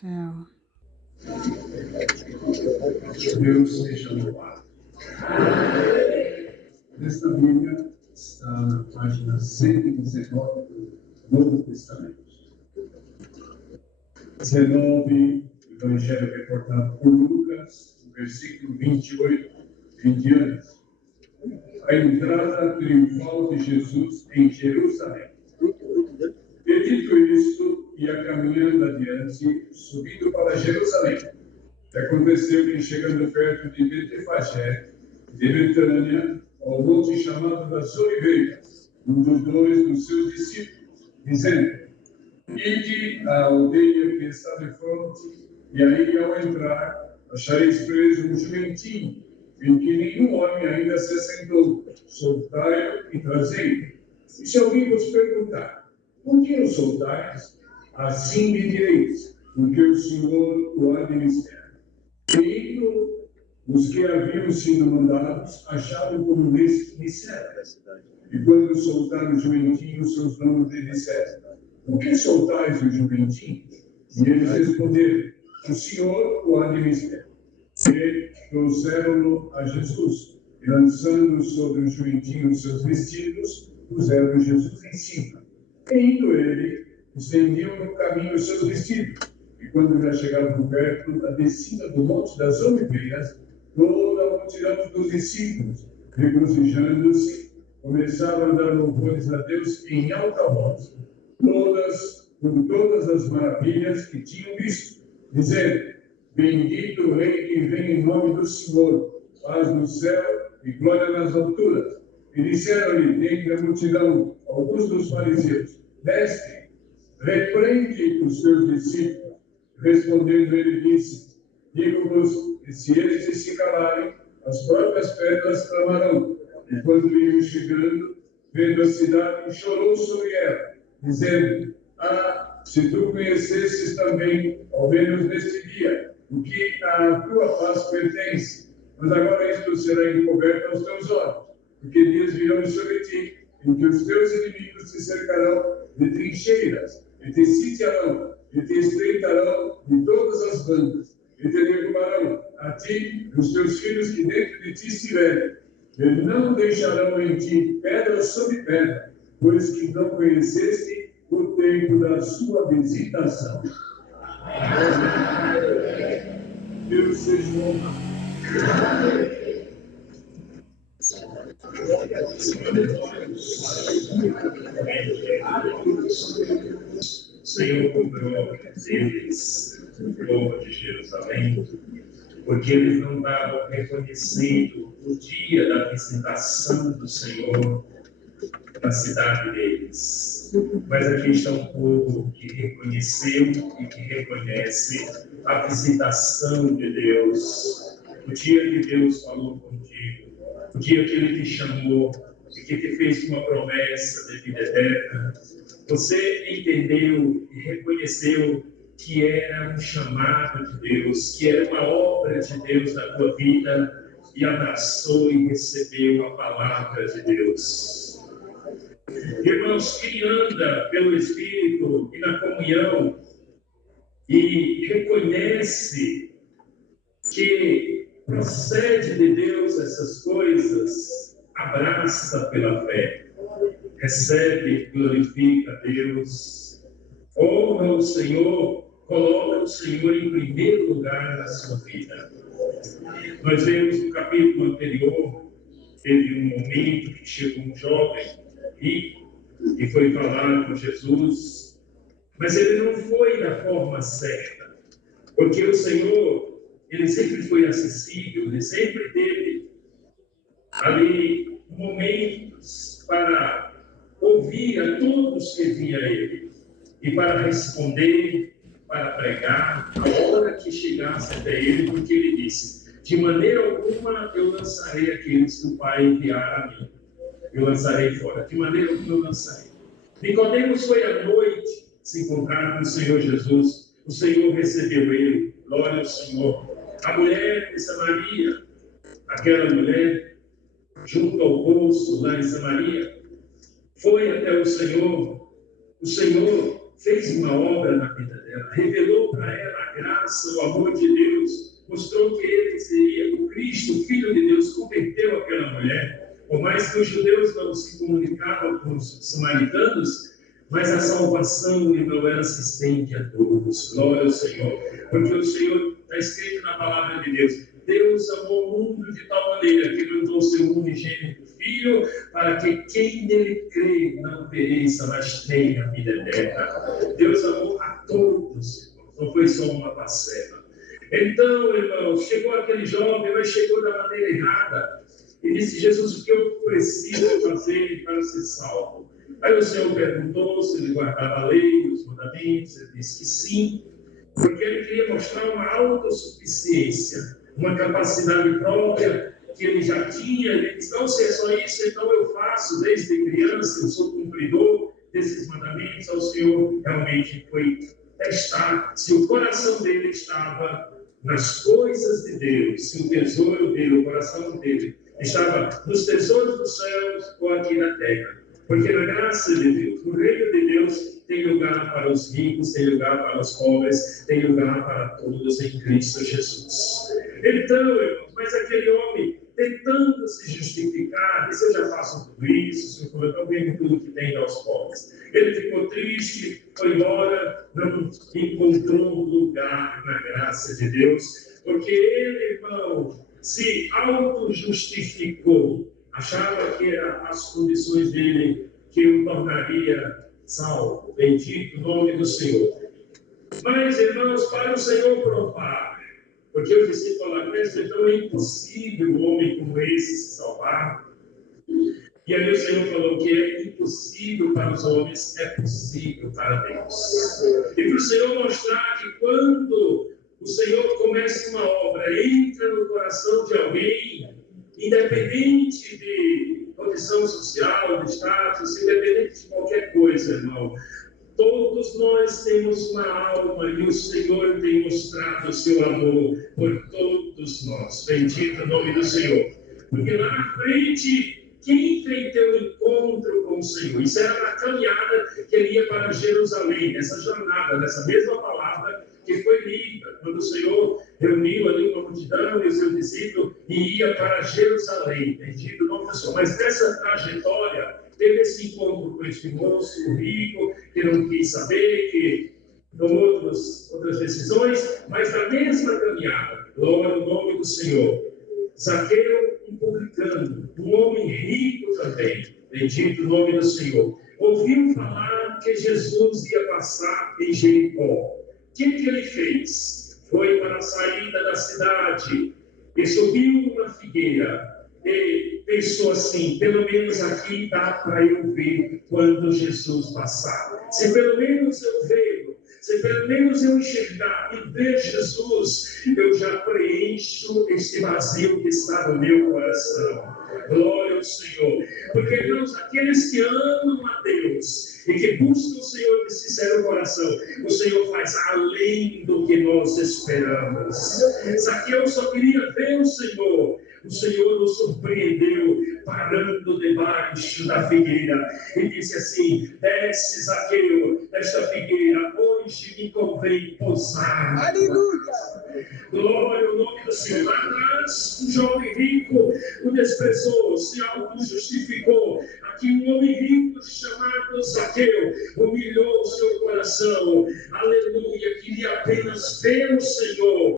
céu. Deus seja louvado. Nesta Bíblia está na página 119 do Novo Testamento. 19, Evangelho reportado por Lucas, versículo 28 em diante. A entrada triunfal de Jesus em Jerusalém. E dito isto, ia caminhando adiante, subindo para Jerusalém. E aconteceu que, chegando perto de Betfagé, de Betânia, ao monte chamado das Oliveiras, dos dois dos seus discípulos, dizendo: Ide à aldeia que está de fronte, e aí, ao entrar, achareis preso um jumentinho, em que nenhum homem ainda se assentou. Soltai-o e trazei-o. E se alguém vos perguntar: por que o soltais? Assim me direis: porque o Senhor o há de mister. E indo, os que haviam sido mandados acharam como disseram. E quando soltaram o jumentinho, seus donos lhe disseram: por que soltais o jumentinho? E eles responderam: o Senhor o há de mister. E trouxeram-no a Jesus, e lançando sobre o jumentinho os seus vestidos, puseram Jesus em cima. E indo ele, estendiam no caminho os seus vestidos. E quando já chegaram por perto da descida do Monte das Oliveiras, toda a multidão dos discípulos, regozijando-se, começaram a dar louvores a Deus em alta voz, por todas as maravilhas que tinham visto, dizendo: bendito o Rei que vem em nome do Senhor, paz no céu e glória nas alturas. E disseram-lhe dentre a multidão alguns dos fariseus: mestre, repreende os teus discípulos. Respondendo ele disse: digo-vos que se eles se calarem, as próprias pedras clamarão. E quando iam chegando, vendo a cidade, chorou sobre ela, dizendo: ah, se tu conhecesses também, ao menos neste dia, o que à tua paz pertence, mas agora isto será encoberto aos teus olhos, porque dias virão sobre ti, em que os teus inimigos te cercarão de trincheiras, e te sitiarão, e te estreitarão de todas as bandas, e te derrubarão a ti e os teus filhos que dentro de ti estiverem, e não deixarão em ti pedra sobre pedra, pois que não conheceste o tempo da sua visitação. Deus seja louvado. Senhor cobrou eles no povo de Jerusalém, porque eles não estavam reconhecendo o dia da visitação do Senhor na cidade deles. Mas aqui está um povo que reconheceu e que reconhece a visitação de Deus. O dia que Deus falou contigo, o dia que Ele te chamou e que te fez uma promessa de vida eterna. Você entendeu e reconheceu que era um chamado de Deus, que era uma obra de Deus na tua vida, e abraçou e recebeu a palavra de Deus. Irmãos, quem anda pelo Espírito e na comunhão e reconhece que procede de Deus essas coisas, abraça pela fé. Recebe, glorifica a Deus, honra o Senhor, coloca o Senhor em primeiro lugar na sua vida. Nós vemos no capítulo anterior, teve um momento que chegou um jovem rico e foi falar com Jesus, mas ele não foi da forma certa, porque o Senhor, ele sempre foi acessível, ele sempre teve ali momentos para ouvir a todos que vinham a ele, e para responder, para pregar, a hora que chegasse até ele, porque ele disse: de maneira alguma eu lançarei aqueles que o Pai enviar a mim, eu lançarei fora, de maneira alguma eu lançarei. Nicodemos foi à noite se encontrar com o Senhor Jesus, o Senhor recebeu ele, glória ao Senhor. A mulher de Samaria, aquela mulher, junto ao poço lá em Samaria, foi até o Senhor fez uma obra na vida dela, revelou para ela a graça, o amor de Deus, mostrou que ele seria o Cristo, o Filho de Deus, converteu aquela mulher. Por mais que os judeus não se comunicavam com os samaritanos, mas a salvação, irmão, ela se estende a todos. Glória ao Senhor. Porque o Senhor, está escrito na palavra de Deus, Deus amou o mundo de tal maneira que mandou seu unigênito Filho, para que quem nele crê não pereça, mas tenha vida eterna. Deus amou a todos, irmão. Não foi só uma parcela. Então, irmão, chegou aquele jovem, mas chegou da maneira errada. E disse: Jesus, o que eu preciso fazer para ser salvo? Aí o Senhor perguntou se ele guardava a lei, os mandamentos. Ele disse que sim, porque ele queria mostrar uma autossuficiência, uma capacidade própria que ele já tinha. Ele disse: não, se é só isso, então eu faço desde criança, eu sou cumpridor desses mandamentos. O Senhor realmente foi testar se o coração dele estava nas coisas de Deus, se o tesouro dele, o coração dele, estava nos tesouros dos céus ou aqui na terra. Porque na graça de Deus, no reino de Deus, tem lugar para os ricos, tem lugar para os pobres, tem lugar para todos em Cristo Jesus. Então, irmãos, mas aquele homem, tentando se justificar, disse: eu já faço tudo isso, Senhor, eu estou vendo tudo que tem aos pobres. Ele ficou triste, foi embora, não encontrou lugar na graça de Deus, porque ele, irmão, se auto-justificou. Achava que eram as condições dele que o tornaria salvo. Bendito o nome do Senhor. Mas, irmãos, para o Senhor provar, porque os discípulos falaram: então é impossível um homem como esse se salvar. E aí o Senhor falou que é impossível para os homens, é possível para Deus. E para o Senhor mostrar que quando o Senhor começa uma obra, entra no coração de alguém, independente de condição social, de status, independente de qualquer coisa, irmão, todos nós temos uma alma e o Senhor tem mostrado o seu amor por todos nós. Bendito o nome do Senhor. Porque lá na frente, quem tem teu encontro com o Senhor? Isso era na caminhada que ele ia para Jerusalém, nessa jornada, nessa mesma palavra que foi lida, quando o Senhor reuniu ali uma multidão e os seus discípulos e ia para Jerusalém. Bendito o nome do Senhor. Mas nessa trajetória, teve esse encontro com este moço rico, que não quis saber, que tomou outras decisões, mas na mesma caminhada, glória ao nome do Senhor, Zaqueu, um publicano, um homem rico também, bendito o nome do Senhor, ouviu falar que Jesus ia passar em Jericó. O que ele fez? Foi para a saída da cidade e subiu uma figueira. E pensou assim: pelo menos aqui dá para eu ver quando Jesus passar. Se pelo menos eu vê-lo, se pelo menos eu enxergar e ver Jesus, eu já preencho este vazio que está no meu coração. Glória ao Senhor. Porque, irmãos, aqueles que amam a Deus e que buscam o Senhor de sincero coração, o Senhor faz além do que nós esperamos. Zaqueu só queria ver o Senhor. O Senhor nos surpreendeu parando debaixo da figueira e disse assim: desce, Zaqueu, desta figueira, hoje me convém pousar. Aleluia! Glória ao nome do Senhor. Lá atrás, um jovem rico o desprezou, se auto-justificou. Aqui um homem rico chamado Zaqueu humilhou o seu coração. Aleluia! Queria apenas ver o Senhor.